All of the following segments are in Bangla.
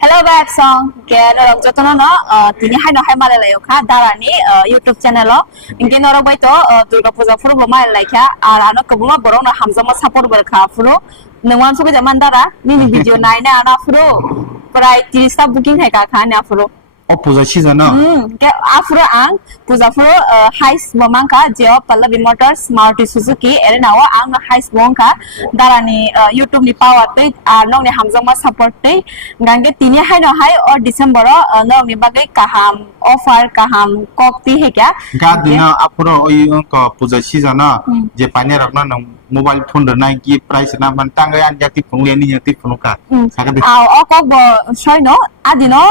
Hello back song ke norok jotono no tini hai no hai male layo kha darani YouTube channel lo inge norok bai to Durga Puja furu bo male lai kha ar ano kubuma borong na hamzama support ber kha furu nangwan so ke jaman dara mini video nai na ana furu prai 30 ta booking hai ka kha na furu puja season na ke afro ang puja furu hais momang ka jeo Pallavi Motors Maruti Suzuki ere nawa ang hais bong ka darani YouTube ni power te ar nong ni hamzama support te gange tini hai no hai or December nong ni bagai kaham offer kaham kokti he kya ga dina apro oi ko puja season na je pane rak na mobile phone na ki price na ban tang an jati phone le ni jati phone ka saka de a ko bo shoi no adino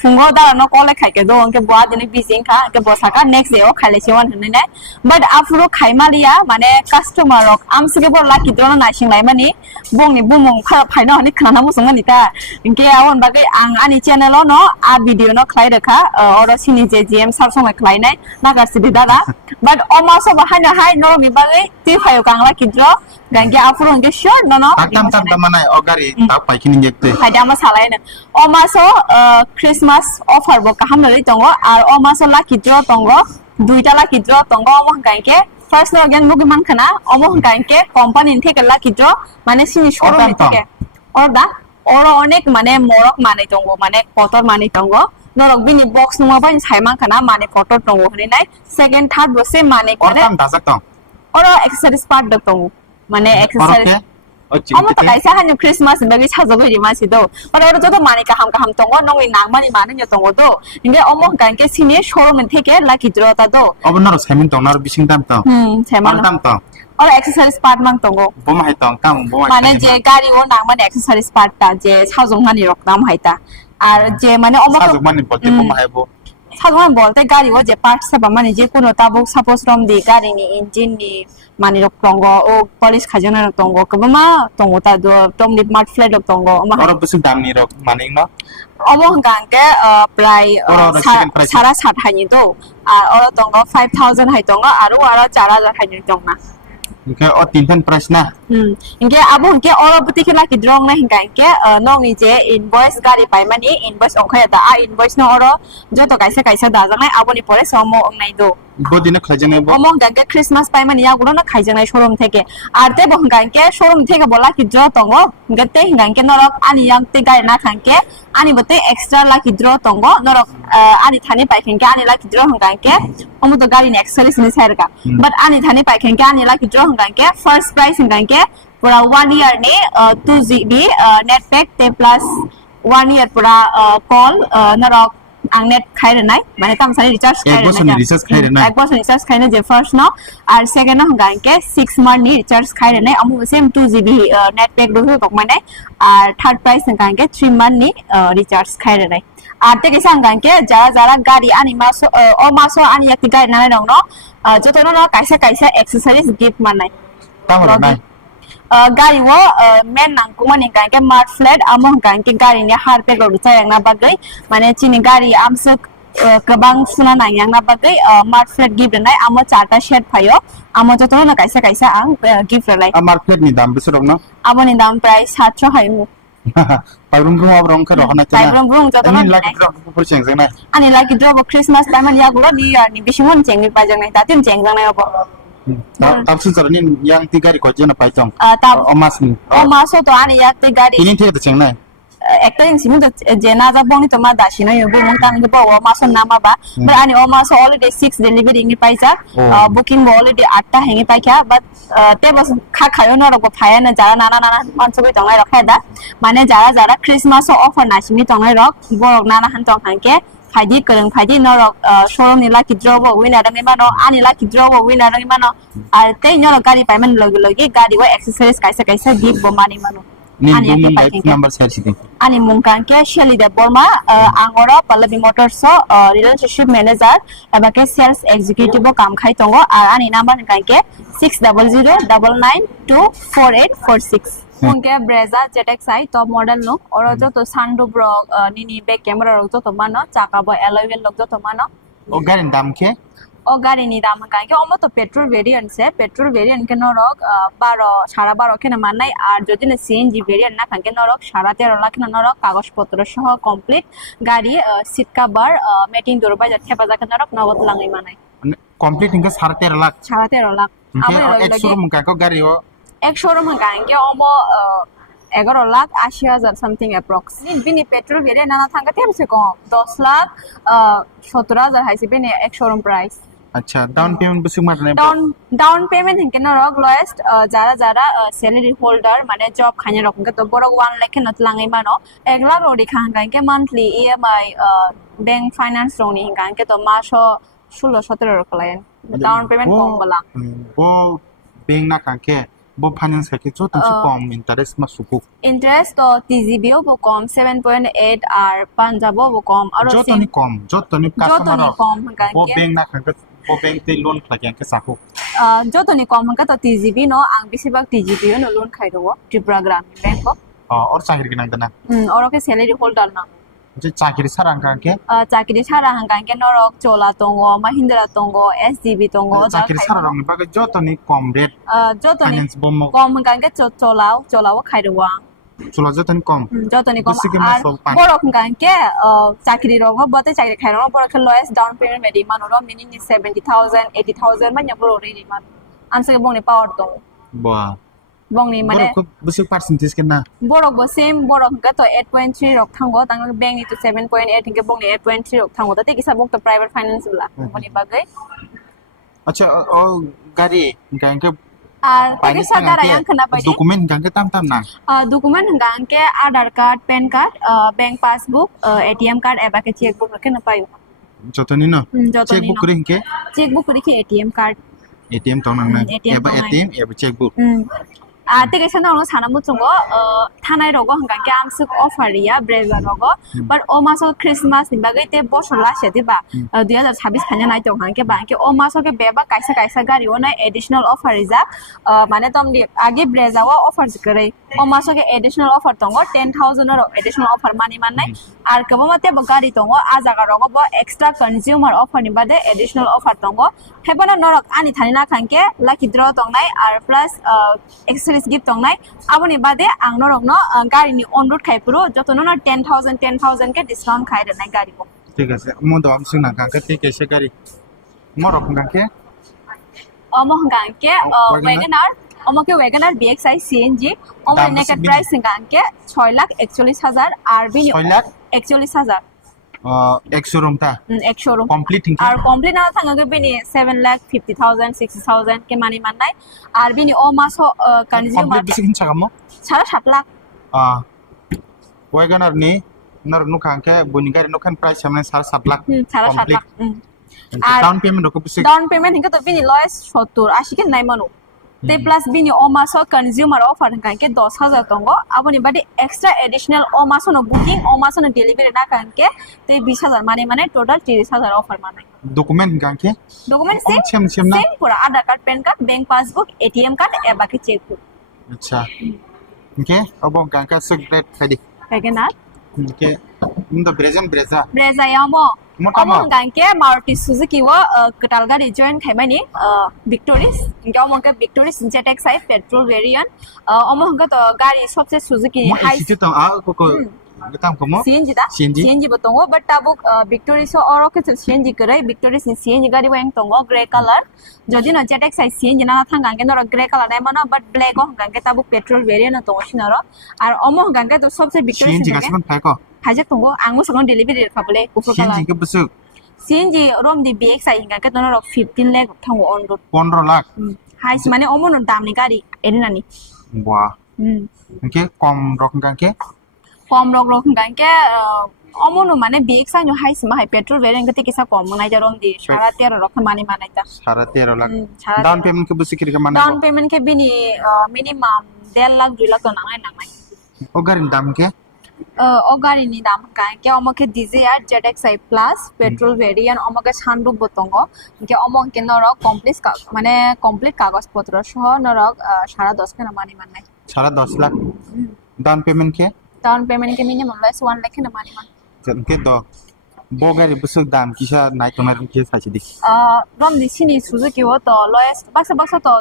fungo da no kole khai ke do ke bo adini bising kha ke bo saka next day o khai le chiwan hne ne but afro khai malia mane customer rok am sike bo lucky drone na sing lai mani bong ni bumong kha phai no ni khana mu song ni ta ke awon bagai ang ani channel no a video no khai rakha oro sini je gm sar song khai nai na gar si dada but oma so ba hai na hai no mi bagai ti phayo kang lucky draw gange afro nge short no no tam manai ogari ta pai kini jekte hai da ma salai na oma so Christmas offer bo kaham lai tongo ar oma so lucky draw tongo duita lucky draw tongo mo gange first no again mugi man khana omo gange company theke lucky draw mane sini showroom theke or da oro onek mane morok mane tongo mane kotor mane tongo norok bini box numa ba saimang khana mane kotor tongo hni nai second third bo se mane kare tam dazak tong oro accessories part do tongo mane accessories omo ta kaisa han Christmas bagi chajo goi ma si do oro oro joto mane kaham tongo nongi nangmani mane nyo tongo do inge omo ganke sini showroom theke lucky draw ta do obnar saimin tong nar bising tam tong saiman tam tong oro accessories part mang tongo bom hai tong tam bom mane je gari o nangmani accessories part ta je chajo ngani rok dam haita আর যে মানে সাজু মানে বলতে বম হাইবো সাধারণ বলতে গাড়ি ও যে পার্টস সব মানে যে কোনো তাবুক সাপোজ রম দি গাড়ি নি ইঞ্জিন নি মানে রক টঙ্গ ও পলিশ খাজনা রক টঙ্গ কবমা টঙ্গ তা দো টম নি মাট ফ্লেট রক টঙ্গ মা আর বেশি দাম নি রক মানে ন অমো গাঙ্গে প্রায় সারা 7 হাইনি দো আর অর টঙ্গ 5000 হাই টঙ্গ আর 4000 হাইনি টঙ্গ না Oke, oh tinten price na. Inge abo inge oro buti kila ki drong na hinga inge nong ije invoice gari pai mani invoice ongkha da a invoice no oro joto kaisa da jang nai abo ni pore somo ongnai do. Bodina khlajang ebo. Omong gange Christmas pai mani ya gulo na khaijang nai showroom theke. Arte bo gange showroom theke bola ki draw tongo gate gange norok ani yang te gari na khangke ani bote extra lucky draw tongo norok ani thani pai khangke ani lucky draw gange omo to gari ni accessories ni sair ka. But ani thani pai khangke ani lucky draw gange first price gange pura 1 year ne 2 GB net pack te plus 1 year pura call norok ang net khai renai mane tam sari recharge khai renai ek bosor recharge khai je first no ar second no gange 6 month ni recharge khai renai amu same 2 GB net pack do tok mane ar third price gange 3 month ni recharge khai renai ar te kaisa gange jara gari ani maso o maso ani yakti gari nanai dong no jotono no kaisa accessories gift manai tam renai gari wo men nang kumani gange mart flat among gange gari ni har pe goru sayang na bagai mane chini gari amse kabang suna nang yang na bagai mart flat gift nai amo charta share phayo amo jotono na kaisa ang gift lai mart flat ni dam besok no amo ni dam price 700 haimu Pairum abrong ka rohna cha Pairum jotono ani lucky draw ko cheng jang nai ani lucky draw bo Christmas time ani ya gulo ni ya ni bishimon cheng ni pa jang nai tatin cheng jang nai obo tapsin sar ni yang ti gari ko jena pai chong omas ni omas to ani ya ti gari ini the cheng nai একটা জিনিস কিন্তু জেনা যা বনি তোমার দাসি নয় বো মন তান গো ও মাস নামা বা বাট আনি ও মাস অলরেডি 6 ডেলিভারি নি পাইছা বুকিং অলরেডি 8টা হেঙ্গি পাইছা বাট তে বস খা খায়ো না রকো ফায়া না যারা নানা মানসুবি তংলাই রখায় দা মানে যারা ক্রিসমাস অফার নাসিমি তংলাই রক বরক নানা হান তং হাঙ্কে ফাইদি করং ফাইদি নরক শোরুম নি লাকি ড্রব উইনার রঙি মানো আনি লাকি ড্রব উইনার রঙি মানো আর তে নরক গাড়ি পাইমান লগে গাড়ি ও অ্যাকসেসরিজ কাইসা গিফট বো মানি মানো ani number share chidi ani mungkan ke Shelly de Borma angoro Pallavi Motors relationship manager abake sales executive kam khai tongo ar ani number kanke 6009924846 unke Brezza ZX-i top model no oro joto sunroof rok nini back camera rok joto mano chaka bo alloy wheel rok joto mano o garin dam ke ও গাড়ি নি দাম হঙ্গান কে অমো তো পেট্রোল ভেরিয়েন্ট সে পেট্রোল ভেরিয়েন্ট কে নরক 12 কেন মানাই আর যদি না সিএনজি ভেরিয়েন্ট না খান কে নরক 13.5 লাখ না নরক কাগজপত্র সহ কমপ্লিট গাড়ি সিট কভার মেটিং দরবা যাচ্ছে বাজার নরক নগদ লাঙি মানাই কমপ্লিট ইনকে 13.5 লাখ 13.5 লাখ ইনকে এক শোরুম কাকো গাড়ি ও এক শোরুম হঙ্গান কে অমো 11,80,000 সামথিং অ্যাপ্রক্স বিনি পেট্রোল ভেরিয়েন্ট না থাকা তেমসে কম 10,17,000 হাইছে বিনি এক শোরুম প্রাইস আচ্ছা ডাউন পেমেন্ট বেশি মারনে ডাউন পেমেন্ট হিনকে নরক লয়েস্ট যারা স্যালারি হোল্ডার মানে জব খাইনে রকম কে তো বড় 1 লাখ নত লাঙি মানো 1 লাখ রোডি খাঙ্গাই কে মান্থলি ইএমআই ব্যাংক ফাইন্যান্স রনি হিনগান কে তো মাসো 16-17 রকলাইন ডাউন পেমেন্ট কম বলা ও ব্যাংক না কাকে bo finance ka ke chotan si kom interest ma sukuk interest to TGB bo kom 7.8 R পাঞ্জাবো bo kom aro jotoni customer kom hangkan bo ke bank na kan bo bank te loan khlakyan ke sakuk jotoni kom hangka to TGB no ang bisibak TGB no loan khai do Tripura Gramin Bank ko or chakri kinang dana oro ke salary holder na je chakri sarang kan ke চাকরি ছাড়া হাঙ্গান কে নরক চোলা তঙ্গ মাহিন্দ্রা তঙ্গ এসডিবি তঙ্গ chakri sarang ni baga jotoni kom rate যতনি finance bommo কম হাঙ্গান কে চোলাও খাইরওয়া chula jotoni kom যতনি কম Basically, আর so fine. বড় হাঙ্গান কে চাকরি রগ বতে চাকরি খাইরো বড় কে লয়েস্ট ডাউন পেমেন্ট মেডি মানো মিনি 70,000 80,000 মানে বড় রেডি মান আনসে বংনি পাওয়ার তঙ্গ bo বংনি মানে ko besik percentage ke na বড় বো সেম বড় হাঙ্গা তো 8.3 রক থাঙ্গো তাং ব্যাংক নি তো 7.8 হিঙ্গে বংনি 8.3 রক থাঙ্গো তাতে কিসা বক তো প্রাইভেট ফাইন্যান্স বলা বনি বাগৈ acha o gari kan ke আর তাকে সাদারা yang kena pai dokumen kan ke tam na dokumen hanggang ke aadhar card pan card bank passbook ATM card eba ke checkbook kena pai jotoni no jotoni checkbook ring ke checkbook riki ATM card ATM tong nang na ATM eba tong nang. ATM eba checkbook Ate sana orang sana mucungo thanai rogo hanggang ke amsuk offer ya breza rogo but o maso Christmas ni bagai te bosola shedi ba 2026 phanya nai tong hangke ba ke o maso ke beba kaisa gari ona additional offer ija mane tom di age breza wa offer jikai o maso ke additional offer tongo 10,000 ro additional offer mani manai আর কেবল মতে গari tongo ajaga rogo bo extra consumer offer ni bade additional offer tongo hebana norok ani thani na khanke lucky draw tongnai ar plus accessories gift tongnai aboni bade ang norok no gari ni on road khaipuro jotono na 10,000 ke discount khai renai gari ko ঠিক আছে mo do am sing na kan ke te kaise gari mo rok kan ke omo hangang ke wagoner omo ke wagoner BXI CNG omo naked price hangang ke 6,41,000 আর বিনি 6 lakh 41,000 এক শোরুম ta এক শোরুম complete আর কমপ্লিট না থাকা বিনি 7,50,000 60,000 ke mani manai আর বিনি ও মাসো consumer complete bisik hin chagamo 7.5 lakh wagoner ni nar nu kan ke buni gari nu kan price samne 7 lakh 7.5 lakh আর down payment rok bisik down payment হিংকে তো বিনি লয়েস 70 80 ke নাই মানো te plus bini o maso consumer offer kan ke 10,000 tongo aboni badi extra additional o maso no booking o maso no delivery na kan ke te 20,000 mane total 30,000 offer mane document kan ke document same na same pura aadhar card pan card bank passbook ATM card e baki checkbook acha okay obong kan ka secret kadi wegenar okay indo breza yamo Motamo. Omong ganke Maruti Suzuki wa ketal gari join khaimani Victoris inke omong ke Victoris ZXi petrol variant omong ga to gari sobse Suzuki mo high isi to ko gatam ko mo CNG da CNG botongo but tabuk Victoris oro ke CNG kare Victoris ni CNG gari wa yang tongo gray color jodi na ZXi CNG na thang ganke no gray color na mano but black o ganke tabuk petrol variant na tongo sinaro ar omong ganke to sobse Victoris CNG gasman pa ko hajak tongo angmo sakon delivery khapale kufur color CNG ke besuk CNG rom di BXI hingga ke tono 15 lakh thango on road 15 lakh hais mane omon dam ni gari erina ni wah okay kom rok kan ke kom rok hingga ke omon mane BXI no hais ma petrol variant ke kisa kom nai jarom di 13.5 rok mani manai ta 13 lakh down payment ke besik ke mana down payment ke bini minimum 1.5 lakh 2 lakh to nangai o garin dam ke o gari ni dam kan ke omake DZR ZXi plus petrol variant omake sanduk botongo ke omong ke norok complete kagos potro soh norok 10.5 ke mani manai 10.5 lakh down payment ke down payment ke minimum less 1 lakh ke mani man jan ke do bo gari busuk dam kisa nai tonai rum kisa sachi di rom di sini Suzuki wo to lowest baksa to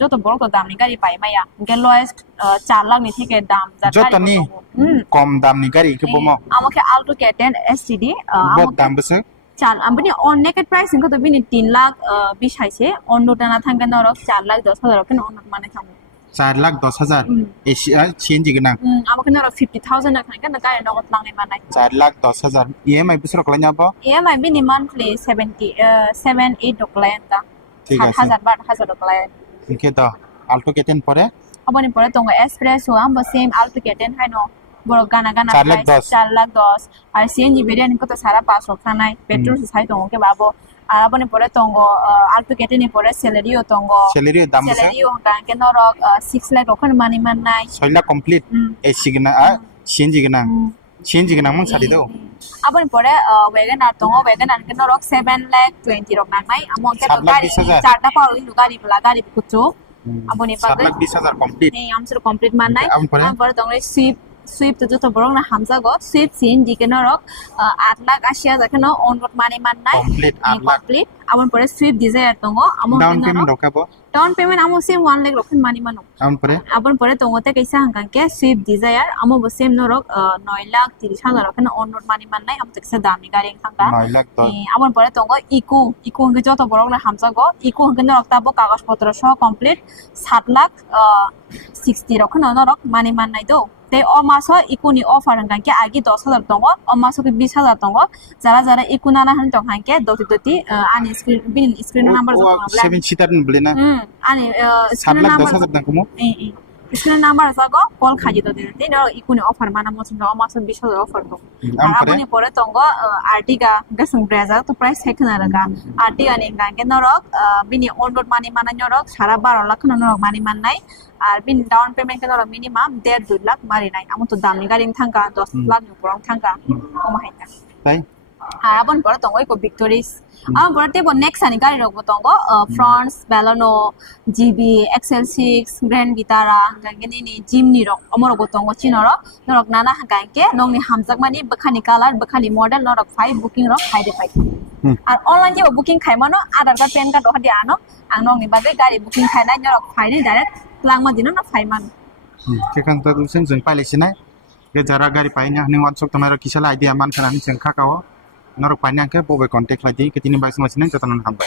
joto borok to dam ni gari pai maya ke lowest 4 lakh ni theke dam joto ni kom dam ni gari ke bomo amake Alto K10 STD bo dam busuk চাল আমি অন নেকেট প্রাইস ইনকো তো বিনি 3 লাখ 20 হাইছে অন্যটা না থাকেন নরক 4 লাখ 10 হাজার কেন অন্য মানে থাকবো 4,10,000 এশিয়া চেঞ্জ গনা আমাকে নরক 50,000 না থাকেন না গায় নগদ লাংনে মানে 4,10,000 EMI busuk kalanya bo EMI বিনি মান্থলি 7-8 ডকলায়ন্তা ঠিক আছে 7,000 বাট 1,000 ডকলায়ন ওকে তো Alto K10 পরে আপনি পরে তঙ্গ এসপ্রেসো আম সেম Alto K10 হাইনো বড় গানা 4 লাখ 10 আর সিএনজি ভেরিয়েন্ট কত সারা 5 লাখ নাই পেট্রোল সাই তঙ্গ কে বাবো আর আপনি পরে তঙ্গ Alto K10 ni pore salary o tong salary dam sa salary o kan ke norok 6 lakh rokhan mani man nai 6 lakh complete AC gana CNG gana mong sadi do apun pore Wagoner tong Wagoner ke norok 7 lakh 20 rok nai among ke to gari charta paw lu gari bla gari kuchu apuni pa 7,20,000 complete nei am sur complete man nai am pore tong Swift to joto borok na hamza go Swift CNG ke norok 8 lakh 80,000 ke no on road mani man nai complete 8 lakh complete apun pore Swift Desire tong among down payment rokabo down payment amo same 1 lakh rokhan mani mano am pore apun pore tongote kaisa hangkan ke Swift Desire amo bo same norok 9 lakh 30,000 rokhan on road mani man nai am teksa dami gari hangka 9 lakh to apun pore tongo Eco hangke joto borok na hamza go Eco hangke norok tabo kagaz potro soh complete 7 lakh 60 rokhan norok mani man nai do te o maso Eco ni offer hangkan ke agi 10,000 tongo o maso ke 20,000 tongo jara Eco nana han tong hangke doti ani screen number jo 7 seater blena ani 7 lakh 10,000 dang komo screen number sago call khaji to de no Eco ni offer mana mo no maso 20,000 offer to apuni pore tongo Artiga gasung Brezza to price hekna raga Artiga ni hangke norok bini on road mani mana norok 12 lakh norok mani man nai R bin down payment কে ধরো মিনিমাম 1.5-2 লাখ মারি নাই আমো তো দামনি গাড়ি থাকা 10 লাখ উপরং থাকা কমাইতা তাই আর আপন পরে তঙ্গ ইকো ভিক্টোরিস আমন পরে তেব নেক্সট আনি গাড়ি রকব তঙ্গ ফ্রান্স বেলানো জিবি XL6 গ্র্যান্ড গিটারা গাঙ্গেনি নি জিমনি রক আমর রকব তঙ্গ চিনর নরক নানা গাঙ্কে নংনি হামজাক মানি বখানি কালার বখানি মডেল নরক 5 বুকিং রক ফাইদে ফাই আর অনলাইন যে বুকিং খাইমানো আধার কার্ড প্যান কার্ড হদি আনো আং নংনি বাগে গাড়ি বুকিং খাইনাই নরক ফাইনি direct lang ma dino na faiman ke kan ta du seng pai le sinai ke jara gari pai nya ni wan sok tamaro kisala idea man kana ni seng kha ka norok pai nya ke bobe contact la di ke tini bai sma sinai jatanan hamba